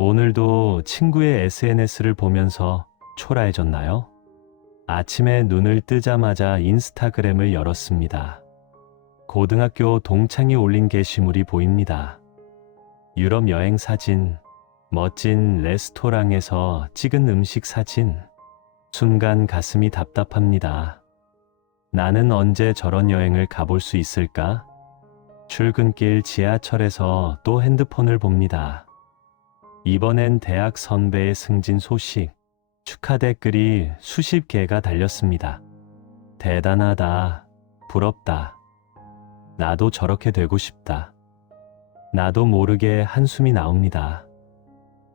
오늘도 친구의 SNS를 보면서 초라해졌나요? 아침에 눈을 뜨자마자 인스타그램을 열었습니다. 고등학교 동창이 올린 게시물이 보입니다. 유럽 여행 사진, 멋진 레스토랑에서 찍은 음식 사진. 순간 가슴이 답답합니다. 나는 언제 저런 여행을 가볼 수 있을까? 출근길 지하철에서 또 핸드폰을 봅니다. 이번엔 대학 선배의 승진 소식, 축하 댓글이 수십 개가 달렸습니다. 대단하다, 부럽다, 나도 저렇게 되고 싶다. 나도 모르게 한숨이 나옵니다.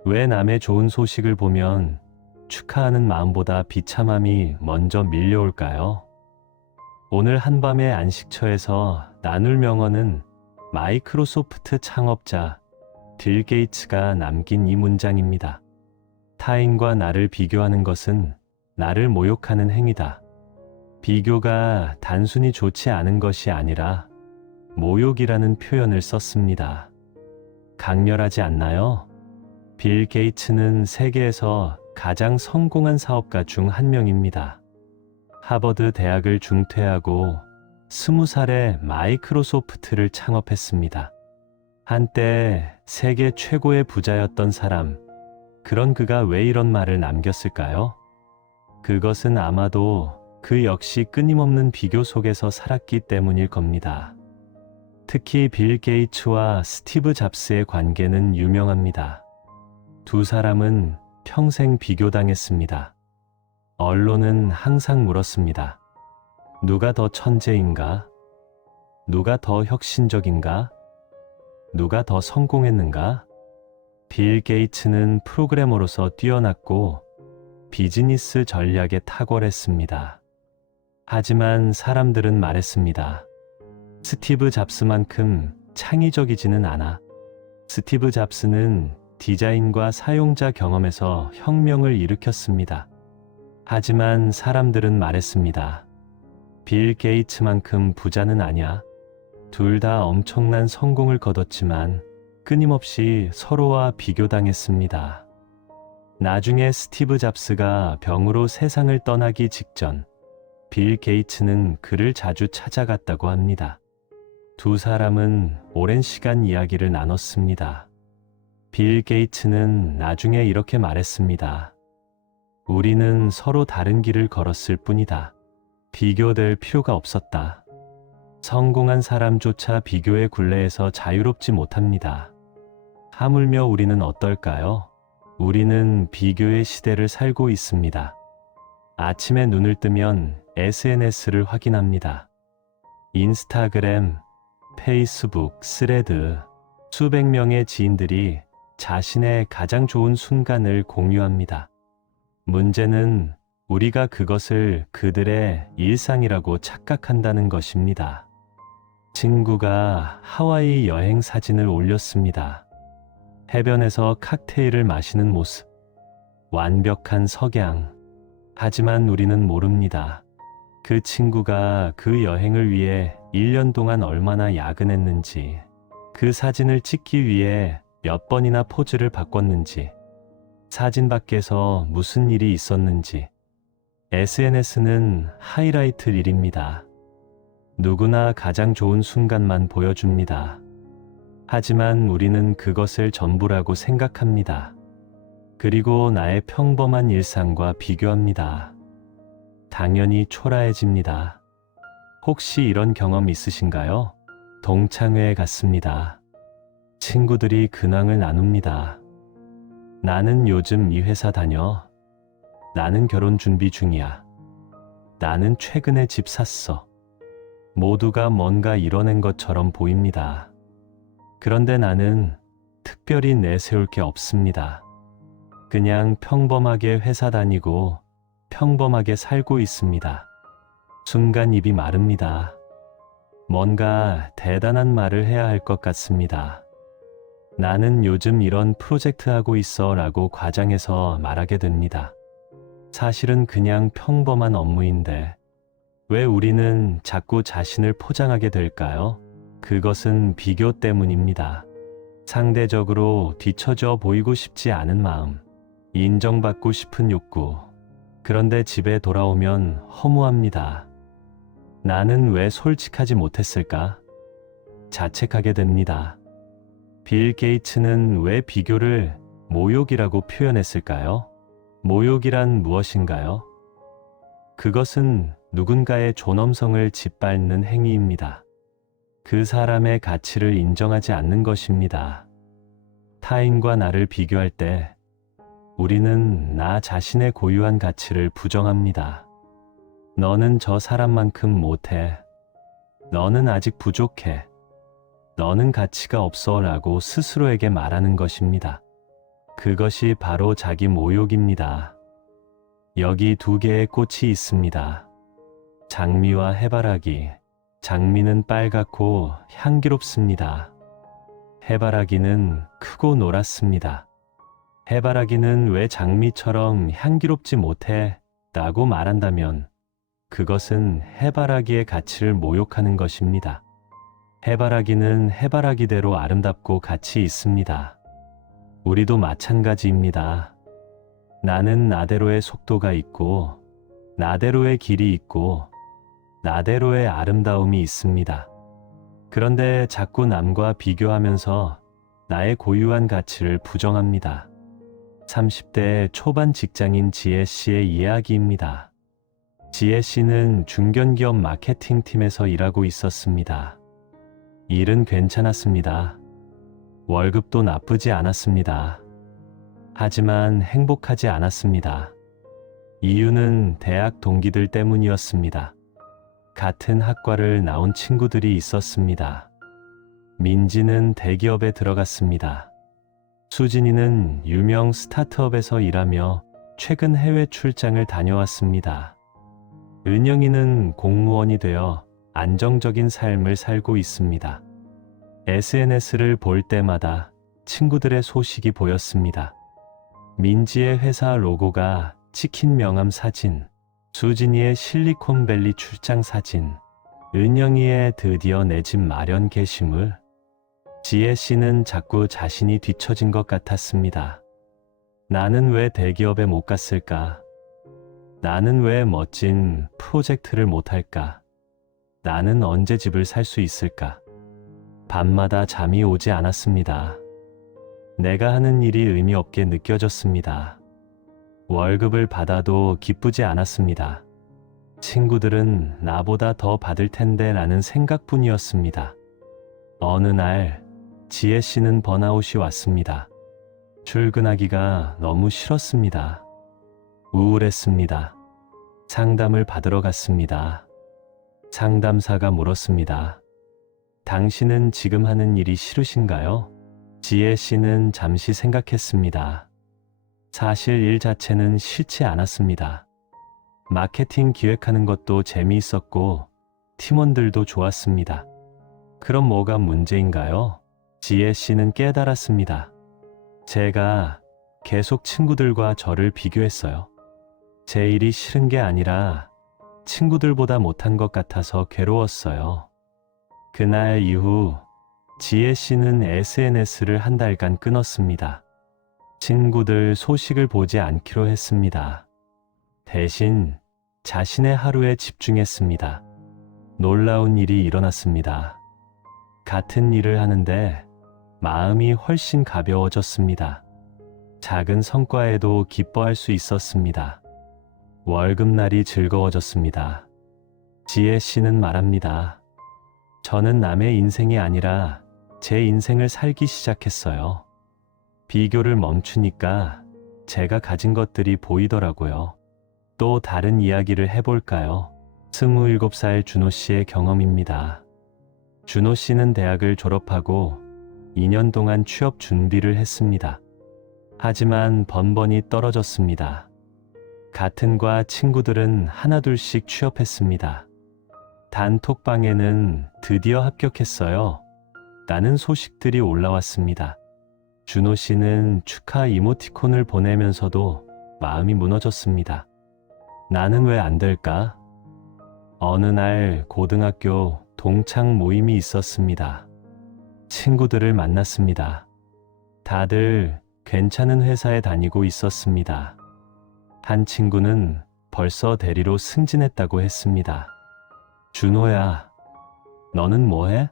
왜 남의 좋은 소식을 보면 축하하는 마음보다 비참함이 먼저 밀려올까요? 오늘 한밤의 안식처에서 나눌 명언은 마이크로소프트 창업자 빌 게이츠가 남긴 이 문장입니다. 타인과 나를 비교하는 것은 나를 모욕하는 행위다. 비교가 단순히 좋지 않은 것이 아니라 모욕이라는 표현을 썼습니다. 강렬하지 않나요? 빌 게이츠는 세계에서 가장 성공한 사업가 중 한 명입니다. 하버드 대학을 중퇴하고 20살에 마이크로소프트를 창업했습니다. 한때 세계 최고의 부자였던 사람, 그런 그가 왜 이런 말을 남겼을까요? 그것은 아마도 그 역시 끊임없는 비교 속에서 살았기 때문일 겁니다. 특히 빌 게이츠와 스티브 잡스의 관계는 유명합니다. 두 사람은 평생 비교당했습니다. 언론은 항상 물었습니다. 누가 더 천재인가? 누가 더 혁신적인가? 누가 더 성공했는가? 빌 게이츠는 프로그래머로서 뛰어났고 비즈니스 전략에 탁월했습니다. 하지만 사람들은 말했습니다. 스티브 잡스만큼 창의적이지는 않아. 스티브 잡스는 디자인과 사용자 경험에서 혁명을 일으켰습니다. 하지만 사람들은 말했습니다. 빌 게이츠만큼 부자는 아니야. 둘 다 엄청난 성공을 거뒀지만 끊임없이 서로와 비교당했습니다. 나중에 스티브 잡스가 병으로 세상을 떠나기 직전 빌 게이츠는 그를 자주 찾아갔다고 합니다. 두 사람은 오랜 시간 이야기를 나눴습니다. 빌 게이츠는 나중에 이렇게 말했습니다. 우리는 서로 다른 길을 걸었을 뿐이다. 비교될 필요가 없었다. 성공한 사람조차 비교의 굴레에서 자유롭지 못합니다. 하물며 우리는 어떨까요? 우리는 비교의 시대를 살고 있습니다. 아침에 눈을 뜨면 SNS를 확인합니다. 인스타그램, 페이스북, 스레드, 수백 명의 지인들이 자신의 가장 좋은 순간을 공유합니다. 문제는 우리가 그것을 그들의 일상이라고 착각한다는 것입니다. 친구가 하와이 여행 사진을 올렸습니다. 해변에서 칵테일을 마시는 모습, 완벽한 석양. 하지만 우리는 모릅니다. 그 친구가 그 여행을 위해 1년 동안 얼마나 야근했는지, 그 사진을 찍기 위해 몇 번이나 포즈를 바꿨는지, 사진 밖에서 무슨 일이 있었는지. SNS는 하이라이트 릴입니다. 누구나 가장 좋은 순간만 보여줍니다. 하지만 우리는 그것을 전부라고 생각합니다. 그리고 나의 평범한 일상과 비교합니다. 당연히 초라해집니다. 혹시 이런 경험 있으신가요? 동창회에 갔습니다. 친구들이 근황을 나눕니다. 나는 요즘 이 회사 다녀. 나는 결혼 준비 중이야. 나는 최근에 집 샀어. 모두가 뭔가 이뤄낸 것처럼 보입니다. 그런데 나는 특별히 내세울 게 없습니다. 그냥 평범하게 회사 다니고 평범하게 살고 있습니다. 순간 입이 마릅니다. 뭔가 대단한 말을 해야 할 것 같습니다. 나는 요즘 이런 프로젝트 하고 있어 라고 과장해서 말하게 됩니다. 사실은 그냥 평범한 업무인데 왜 우리는 자꾸 자신을 포장하게 될까요? 그것은 비교 때문입니다. 상대적으로 뒤처져 보이고 싶지 않은 마음, 인정받고 싶은 욕구. 그런데 집에 돌아오면 허무합니다. 나는 왜 솔직하지 못했을까? 자책하게 됩니다. 빌 게이츠는 왜 비교를 모욕이라고 표현했을까요? 모욕이란 무엇인가요? 그것은 누군가의 존엄성을 짓밟는 행위입니다. 그 사람의 가치를 인정하지 않는 것입니다. 타인과 나를 비교할 때 우리는 나 자신의 고유한 가치를 부정합니다. 너는 저 사람만큼 못해. 너는 아직 부족해. 너는 가치가 없어 라고 스스로에게 말하는 것입니다. 그것이 바로 자기 모욕입니다. 여기 두 개의 꽃이 있습니다. 장미와 해바라기. 장미는 빨갛고 향기롭습니다. 해바라기는 크고 노랗습니다. 해바라기는 왜 장미처럼 향기롭지 못해? 라고 말한다면 그것은 해바라기의 가치를 모욕하는 것입니다. 해바라기는 해바라기대로 아름답고 가치 있습니다. 우리도 마찬가지입니다. 나는 나대로의 속도가 있고, 나대로의 길이 있고, 나대로의 아름다움이 있습니다. 그런데 자꾸 남과 비교하면서 나의 고유한 가치를 부정합니다. 30대 초반 직장인 지혜 씨의 이야기입니다. 지혜 씨는 중견기업 마케팅팀에서 일하고 있었습니다. 일은 괜찮았습니다. 월급도 나쁘지 않았습니다. 하지만 행복하지 않았습니다. 이유는 대학 동기들 때문이었습니다. 같은 학과를 나온 친구들이 있었습니다. 민지는 대기업에 들어갔습니다. 수진이는 유명 스타트업에서 일하며 최근 해외 출장을 다녀왔습니다. 은영이는 공무원이 되어 안정적인 삶을 살고 있습니다. SNS를 볼 때마다 친구들의 소식이 보였습니다. 민지의 회사 로고가 치킨 명함 사진, 수진이의 실리콘밸리 출장 사진, 은영이의 드디어 내 집 마련 게시물. 지혜 씨는 자꾸 자신이 뒤처진 것 같았습니다. 나는 왜 대기업에 못 갔을까? 나는 왜 멋진 프로젝트를 못할까? 나는 언제 집을 살 수 있을까? 밤마다 잠이 오지 않았습니다. 내가 하는 일이 의미 없게 느껴졌습니다. 월급을 받아도 기쁘지 않았습니다. 친구들은 나보다 더 받을 텐데 라는 생각뿐이었습니다. 어느 날 지혜 씨는 번아웃이 왔습니다. 출근하기가 너무 싫었습니다. 우울했습니다. 상담을 받으러 갔습니다. 상담사가 물었습니다. 당신은 지금 하는 일이 싫으신가요? 지혜 씨는 잠시 생각했습니다. 사실 일 자체는 싫지 않았습니다. 마케팅 기획하는 것도 재미있었고 팀원들도 좋았습니다. 그럼 뭐가 문제인가요? 지혜 씨는 깨달았습니다. 제가 계속 친구들과 저를 비교했어요. 제 일이 싫은 게 아니라 친구들보다 못한 것 같아서 괴로웠어요. 그날 이후 지혜 씨는 SNS를 한 달간 끊었습니다. 친구들 소식을 보지 않기로 했습니다. 대신 자신의 하루에 집중했습니다. 놀라운 일이 일어났습니다. 같은 일을 하는데 마음이 훨씬 가벼워졌습니다. 작은 성과에도 기뻐할 수 있었습니다. 월급날이 즐거워졌습니다. 지혜 씨는 말합니다. 저는 남의 인생이 아니라 제 인생을 살기 시작했어요. 비교를 멈추니까 제가 가진 것들이 보이더라고요. 또 다른 이야기를 해볼까요? 27살 준호 씨의 경험입니다. 준호 씨는 대학을 졸업하고 2년 동안 취업 준비를 했습니다. 하지만 번번이 떨어졌습니다. 같은 과 친구들은 하나둘씩 취업했습니다. 단톡방에는 드디어 합격했어요. 라는 소식들이 올라왔습니다. 준호 씨는 축하 이모티콘을 보내면서도 마음이 무너졌습니다. 나는 왜 안 될까? 어느 날 고등학교 동창 모임이 있었습니다. 친구들을 만났습니다. 다들 괜찮은 회사에 다니고 있었습니다. 한 친구는 벌써 대리로 승진했다고 했습니다. 준호야, 너는 뭐해?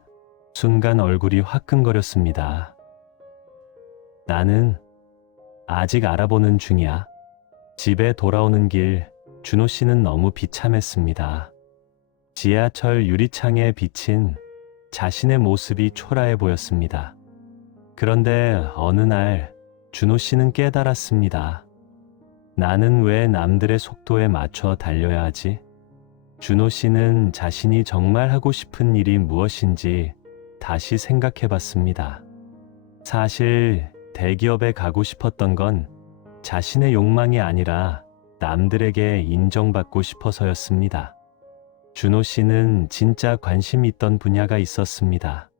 순간 얼굴이 화끈거렸습니다. 나는 아직 알아보는 중이야. 집에 돌아오는 길, 준호 씨는 너무 비참했습니다. 지하철 유리창에 비친 자신의 모습이 초라해 보였습니다. 그런데 어느 날 준호 씨는 깨달았습니다. 나는 왜 남들의 속도에 맞춰 달려야 하지? 준호 씨는 자신이 정말 하고 싶은 일이 무엇인지 다시 생각해 봤습니다. 사실 대기업에 가고 싶었던 건 자신의 욕망이 아니라 남들에게 인정받고 싶어서였습니다. 준호 씨는 진짜 관심 있던 분야가 있었습니다.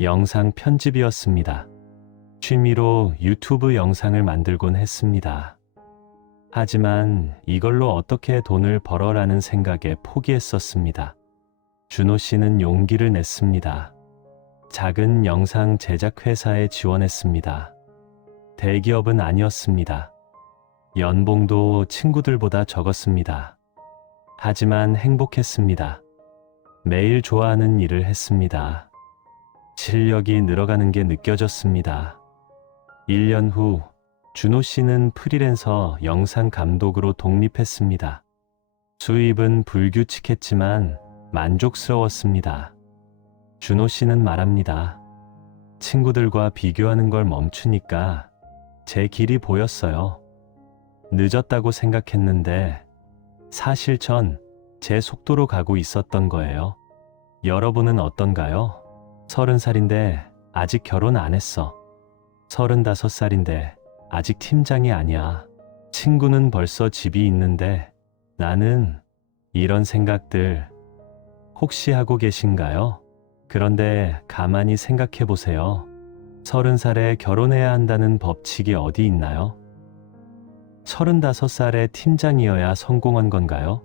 영상 편집이었습니다. 취미로 유튜브 영상을 만들곤 했습니다. 하지만 이걸로 어떻게 돈을 벌어라는 생각에 포기했었습니다. 준호 씨는 용기를 냈습니다. 작은 영상 제작 회사에 지원했습니다. 대기업은 아니었습니다. 연봉도 친구들보다 적었습니다. 하지만 행복했습니다. 매일 좋아하는 일을 했습니다. 실력이 늘어가는 게 느껴졌습니다. 1년 후 준호 씨는 프리랜서 영상 감독으로 독립했습니다. 수입은 불규칙했지만 만족스러웠습니다. 준호 씨는 말합니다. 친구들과 비교하는 걸 멈추니까 제 길이 보였어요. 늦었다고 생각했는데 사실 전 제 속도로 가고 있었던 거예요. 여러분은 어떤가요? 30살인데 아직 결혼 안 했어. 35살인데 아직 팀장이 아니야. 친구는 벌써 집이 있는데 나는 이런 생각들 혹시 하고 계신가요? 그런데 가만히 생각해 보세요. 30살에 결혼해야 한다는 법칙이 어디 있나요? 35살에 팀장이어야 성공한 건가요?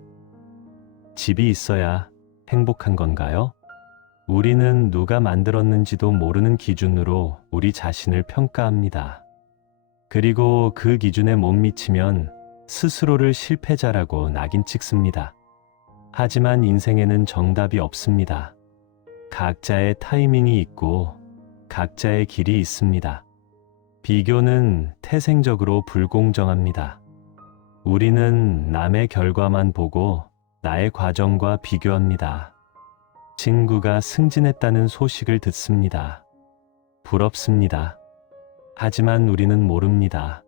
집이 있어야 행복한 건가요? 우리는 누가 만들었는지도 모르는 기준으로 우리 자신을 평가합니다. 그리고 그 기준에 못 미치면 스스로를 실패자라고 낙인 찍습니다. 하지만 인생에는 정답이 없습니다. 각자의 타이밍이 있고 각자의 길이 있습니다. 비교는 태생적으로 불공정합니다. 우리는 남의 결과만 보고 나의 과정과 비교합니다. 친구가 승진했다는 소식을 듣습니다. 부럽습니다. 하지만 우리는 모릅니다.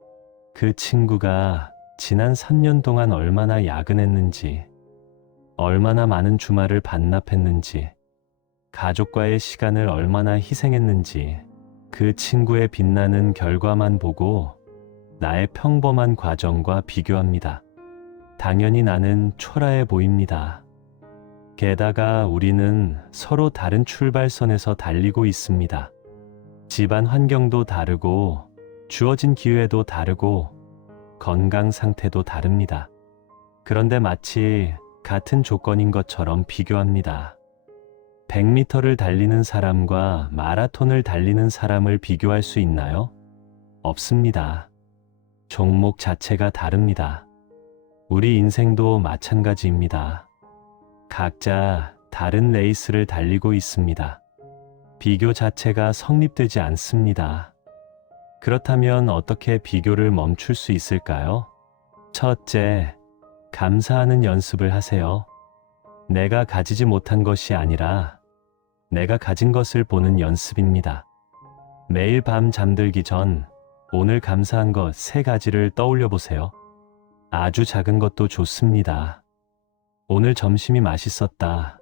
그 친구가 지난 3년 동안 얼마나 야근했는지, 얼마나 많은 주말을 반납했는지, 가족과의 시간을 얼마나 희생했는지, 그 친구의 빛나는 결과만 보고 나의 평범한 과정과 비교합니다. 당연히 나는 초라해 보입니다. 게다가 우리는 서로 다른 출발선에서 달리고 있습니다. 집안 환경도 다르고, 주어진 기회도 다르고, 건강 상태도 다릅니다. 그런데 마치 같은 조건인 것처럼 비교합니다. 100m를 달리는 사람과 마라톤을 달리는 사람을 비교할 수 있나요? 없습니다. 종목 자체가 다릅니다. 우리 인생도 마찬가지입니다. 각자 다른 레이스를 달리고 있습니다. 비교 자체가 성립되지 않습니다. 그렇다면 어떻게 비교를 멈출 수 있을까요? 첫째, 감사하는 연습을 하세요. 내가 가지지 못한 것이 아니라 내가 가진 것을 보는 연습입니다. 매일 밤 잠들기 전 오늘 감사한 것 3가지를 떠올려 보세요. 아주 작은 것도 좋습니다. 오늘 점심이 맛있었다.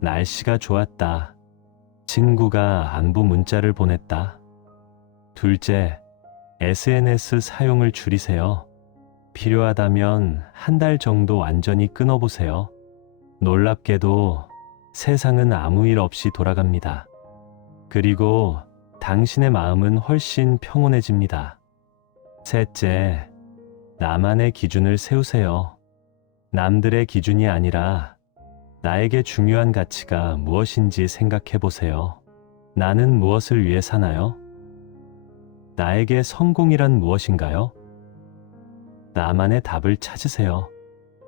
날씨가 좋았다. 친구가 안부 문자를 보냈다. 둘째, SNS 사용을 줄이세요. 필요하다면 1달 정도 완전히 끊어보세요. 놀랍게도 세상은 아무 일 없이 돌아갑니다. 그리고 당신의 마음은 훨씬 평온해집니다. 셋째, 나만의 기준을 세우세요. 남들의 기준이 아니라 나에게 중요한 가치가 무엇인지 생각해 보세요. 나는 무엇을 위해 사나요? 나에게 성공이란 무엇인가요? 나만의 답을 찾으세요.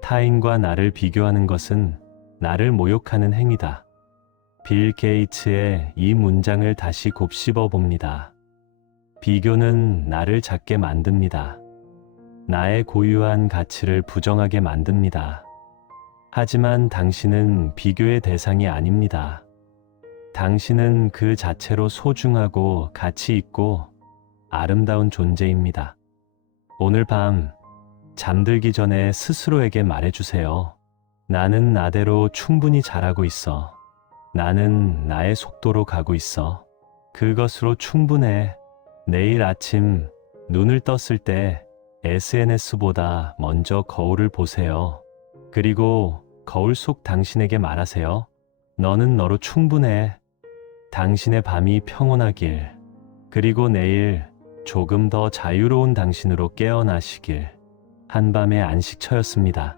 타인과 나를 비교하는 것은 나를 모욕하는 행위다. 빌 게이츠의 이 문장을 다시 곱씹어 봅니다. 비교는 나를 작게 만듭니다. 나의 고유한 가치를 부정하게 만듭니다. 하지만 당신은 비교의 대상이 아닙니다. 당신은 그 자체로 소중하고 가치 있고 아름다운 존재입니다. 오늘 밤 잠들기 전에 스스로에게 말해주세요. 나는 나대로 충분히 잘하고 있어. 나는 나의 속도로 가고 있어. 그것으로 충분해. 내일 아침 눈을 떴을 때 SNS보다 먼저 거울을 보세요. 그리고 거울 속 당신에게 말하세요. 너는 너로 충분해. 당신의 밤이 평온하길. 그리고 내일 조금 더 자유로운 당신으로 깨어나시길. 한밤의 안식처였습니다.